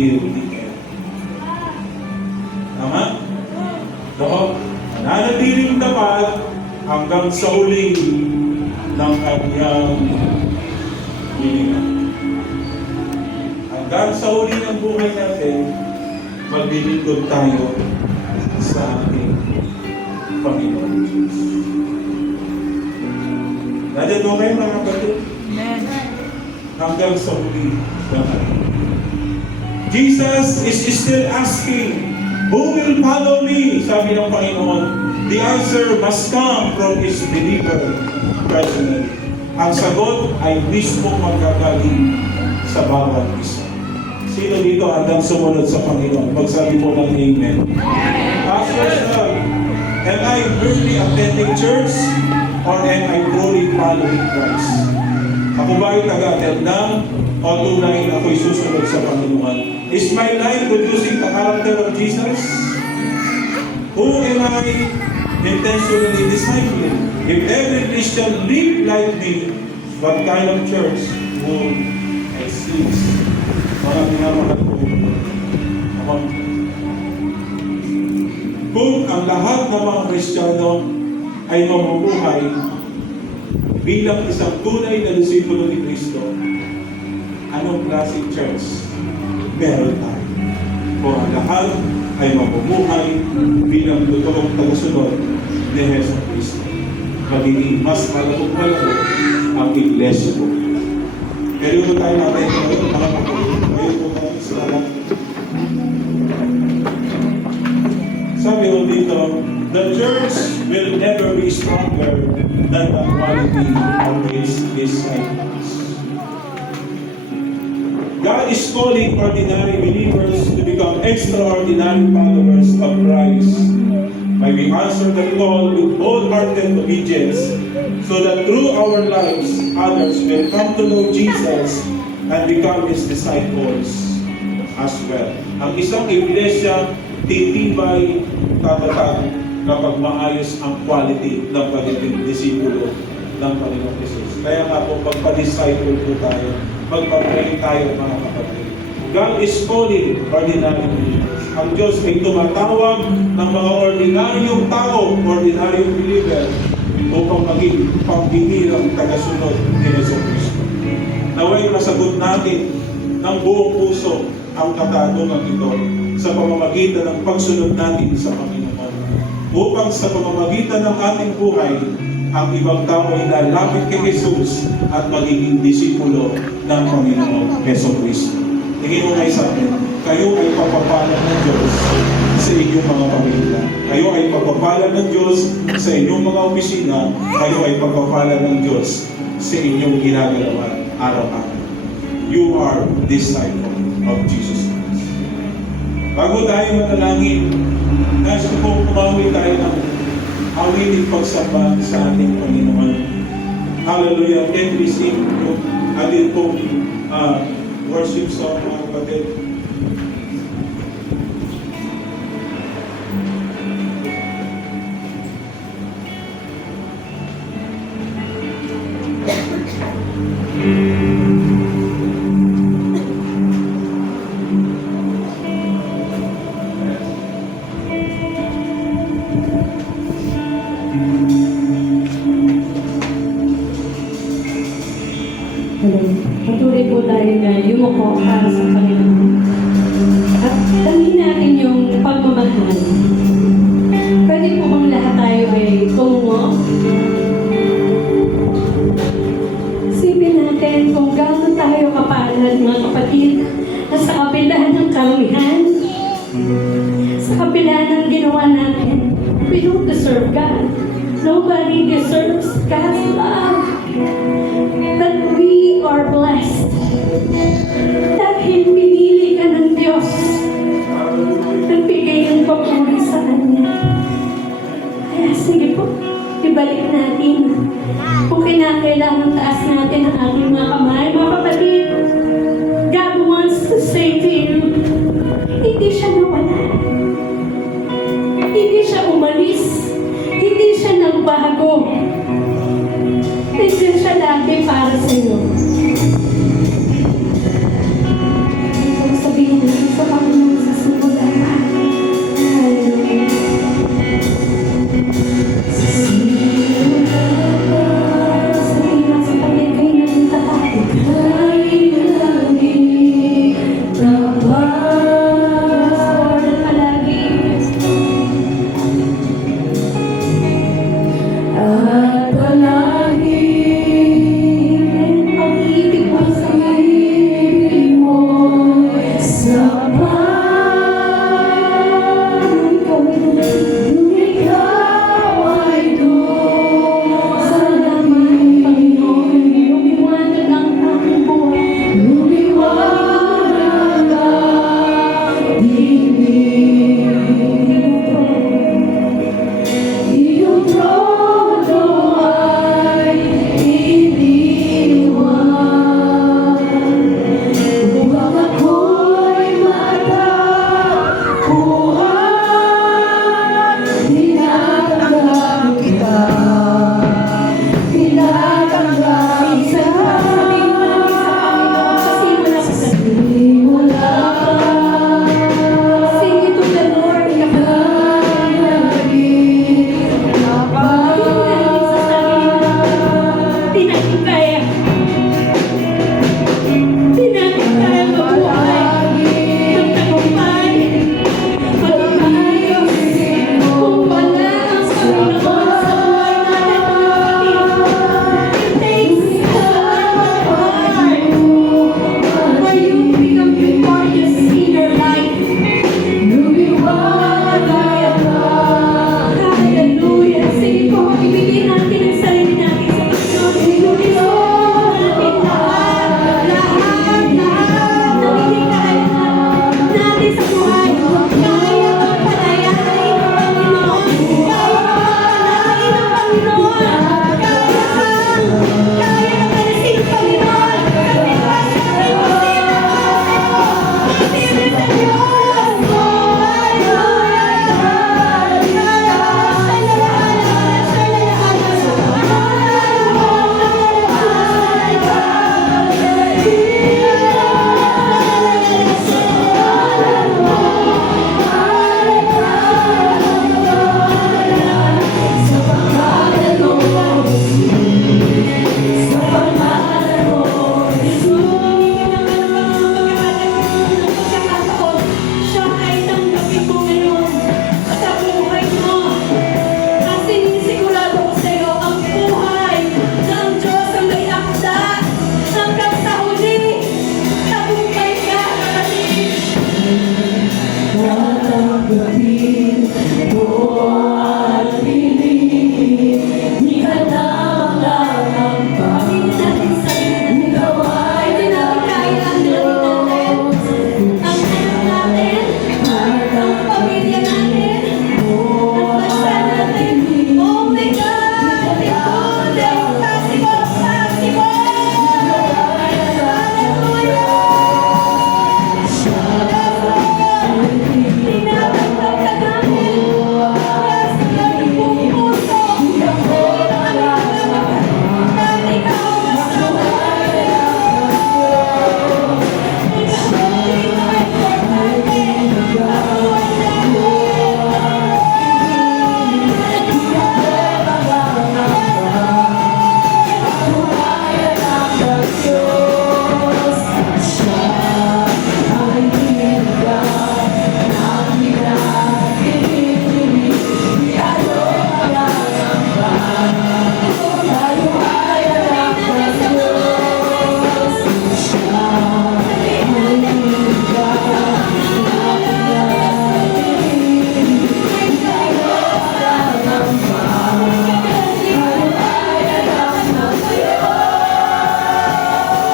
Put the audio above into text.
until the end. Tama? No? Mananatiling tapat hanggang sa huli ng kanyang hininga. Hanggang sa huli ng buhay natin, maglilingkod tayo sa ating Panginoon Diyos. Nandiyan mo kayo mga kapatid? Amen. Hanggang sa huli ng ating. Jesus is still asking, who will follow me? Sabi ng Panginoon. The answer must come from His believer personally. Ang sagot ay mismo magkagaling sa bawat isa. Sino dito hanggang sumunod sa Panginoon? Magsabi po ng Amen. Ask yourself, am I merely attending church or am I truly following Christ? Ako ba ay taga-attend lang o tunay ako'y susunod sa Panginoon? Is my life producing the character of Jesus? Who am I intentionally discipling? If every Christian lived like me, what kind of church would exist? Mga pinamahal ko. Kung ang lahat ng mga Kristiyano ay mamubuhay bilang isang tunay na disipulo ni Kristo, anong klaseng church meron tayo? Kung ang lahat ay mamubuhay bilang totoong tagasunod ni Hesus Kristo, magiging mas malabog ang iglesia ko. Pero kung tayo natin ngayon, mga kapatid, ngayon po tayo sa lahat. Sabi ko dito, the church will never be stronger than the quality of its disciples. God is calling ordinary believers to become extraordinary followers of Christ. May we answer the call with wholehearted obedience so that through our lives, others will come to know Jesus and become His disciples as well. Ang isang iglesia, titibay, tatatag kapag maayos ang quality ng pagiging disipulo ng Panginoong Jesus. Kaya nga po, magpa-disciple po tayo, magpa-pray tayo mga kapatid. God is calling ordinary believers. Ang Diyos ay tumatawag ng mga ordinaryong tao, ordinaryong believer, upang maging pambihirang tagasunod ni Jesus Cristo. Naway masagot natin ng buong puso ang katanungan ito sa pamamagitan ng pagsunod natin sa Panginoon. Upang sa pamamagitan ng ating buhay, ang ibang tao ay lalapit kay Jesus at magiging disipulo ng Panginoon Hesus Kristo. Tingin mo kayo sa akin, kayo ay pagpapala ng Diyos sa inyong mga pamilya. Kayo ay pagpapala ng Diyos sa inyong mga opisina. Kayo ay pagpapala ng Diyos sa inyong ginagalawan araw-araw. You are disciple of Jesus Christ. Bago tayo matalangin, nais ko pong umawi tayo ng awiting pagsamba sa ating Panginoon. Hallelujah. Can we sing yung atin pong worship song, mga kapatid? Patuloy po tayo na yumuko para sa Panginoon. At dalhin natin yung pagmamahal. Pwede po bang lahat tayo ay tumungo? Isipin natin kung gaano tayo kapalad, mga kapatid, na sa kabila ng karamihan, sa kabila ng ginawa natin, we don't deserve God. Nobody deserves God's love. But we are blessed. Dahil pinili ka ng Diyos. Nagbigay ng papuri sa Kanya. Kaya sige po, ibalik natin. Kung kinakailangan taas natin ang ating mga kamay, mga kapatid, God wants to say to you, hindi siya nawala. Hindi siya umalis. Hindi siya nagbago. Nandiyan siya lagi para sa iyo.